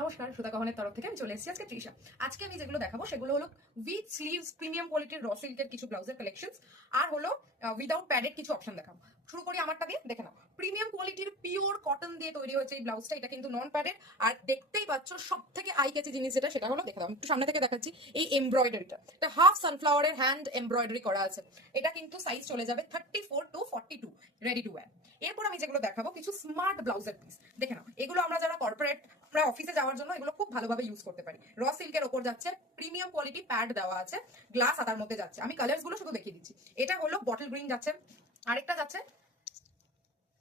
নমস্কার, সুতা কাহনের তরফ থেকে আমি চলে এসেছি আজকে তৃষা। আজকে আমি যেগুলো দেখাবো সেগুলো হলো উইথ স্লিভস প্রিমিয়াম কোয়ালিটির র সিল্কের কিছু ব্লাউজের কালেকশনস, আর হলো উইদাউট প্যাডেড কিছু অপশন দেখাবো। শুরু করি আমারটা দিয়ে, দেখে নাও। প্রিমিয়াম কোয়ালিটির পিওর কটন দিয়ে তৈরি হয়েছে এই ব্লাউজটা। এটা কিন্তু নন প্যাডেড, আর দেখতেই পাচ্ছ সব থেকে আই ক্যাচি জিনিস যেটা, সেটা হলো, দেখে দাও একটু সামনে থেকে দেখাচ্ছি, এই এমব্রয়ডারিটা। এটা হাফ সানফ্লাওয়ারের হ্যান্ড এমব্রয়ডারি করা আছে। এটা কিন্তু সাইজ চলে যাবে 34 to 42, রেডি টু ওয়্যার। এরপর আমি যেগুলো দেখাবো কিছু স্মার্ট ব্লাউজের পিস, দেখে নাও। এগুলো আমরা যারা কর্পোরেট, আমরা অফিসে যাওয়ার জন্য এগুলো খুব ভালোভাবে ইউজ করতে পারি। র সিল্কের ওপর যাচ্ছে, প্রিমিয়াম কোয়ালিটি প্যাড দেওয়া আছে, গ্লাস আদার মধ্যে যাচ্ছে। আমি কালার্স গুলো শুধু দেখিয়ে দিচ্ছি। এটা হলো বটল গ্রিন যাচ্ছে, আরেকটা যাচ্ছে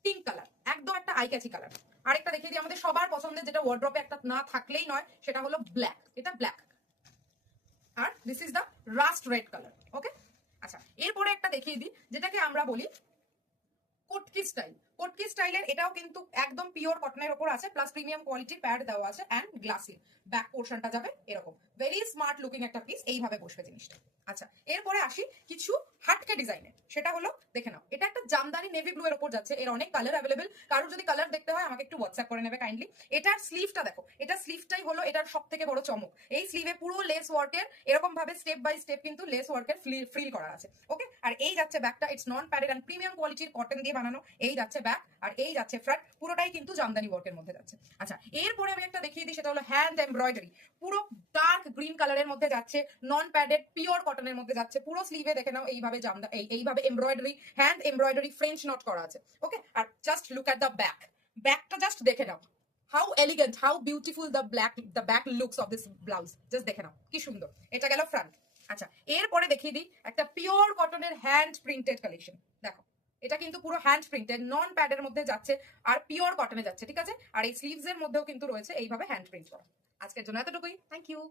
পিঙ্ক কালার, একদম একটা আই ক্যাচি কালার। আরেকটা দেখিয়ে দিই আমাদের সবার পছন্দের, যেটা ওয়ার্ড্রপে একটা না থাকলেই নয়, সেটা হলো ব্ল্যাক। এটা ব্ল্যাক, আর this is the rust red colour. Okay, আচ্ছা, এরপরে একটা দেখিয়ে দিই যেটাকে আমরা বলি কোটকি স্টাইল। কোটকি স্টাইলের এটাও কিন্তু একদম পিওর কটনের উপর আছে, প্লাস প্রিমিয়াম কোয়ালিটির প্যাড দেওয়া আছে এন্ড গ্লাসি। ব্যাক পোর্শনটা যাবে এরকম, ভেরি স্মার্ট লুকিং একটা পিস, এইভাবে বসবে জিনিসটা। আচ্ছা, এরপরে আসি কিছু হাটকে ডিজাইনের। সেটা হলো, দেখে নাও, এটা একটা জামদানি নেভি ব্লু এর উপর যাচ্ছে। এর অনেক কালার অ্যাভেলেবেল, কারোর যদি কালার দেখতে হয় আমাকে একটু হোয়াটসঅ্যাপ করে নেবে কাইন্ডলি। এটার স্লিভটা দেখো, এটা স্লিভটাই হলো এটার সব থেকে বড় চমক। এই স্লিভে পুরো লেস ওয়ার্কের, এরকম ভাবে স্টেপ বাই স্টেপ কিন্তু লেস ওয়ার্কের ফ্রিল করা আছে। ওকে, আর এই যাচ্ছে ব্যাকটা, it's non padded and premium কোয়ালিটির কটন দিয়ে বানানো। এই যাচ্ছে ব্যাক, আর এই যাচ্ছে ফ্রন্ট, পুরোটাই কিন্তু জামদানি ওয়ার্কের মধ্যে যাচ্ছে। আচ্ছা, এরপরে আমি একটা দেখিয়ে দিই, সেটা হলো হ্যান্ড এমব্রয়ডারি। পুরো ডার্ক গ্রিন কালারের মধ্যে যাচ্ছে, নন প্যাডেড পিওর কটনের মধ্যে যাচ্ছে। পুরো স্লিভে দেখে নাও এইভাবে এইভাবে embroidery, hand embroidery French knot করা আছে। ওকে, আর just look at the back. ব্যাকটা জাস্ট দেখে নাও, how elegant, how beautiful the back looks of this blouse. Just দেখে নাও কি সুন্দর। এটা গেল ফ্রন্ট। আচ্ছা, এরপরে দেখিয়ে দিই একটা পিওর কটনের হ্যান্ড প্রিন্টেড কালেকশন। দেখো, এটা কিন্তু পুরো হ্যান্ড প্রিন্টেড, নন প্যাডের মধ্যে যাচ্ছে, আর পিওর কটনে যাচ্ছে, ঠিক আছে। আর এই স্লিভস এর মধ্যেও কিন্তু রয়েছে এইভাবে হ্যান্ড প্রিন্ট করা। আজকের জন্য এতটুকুই, থ্যাংক ইউ।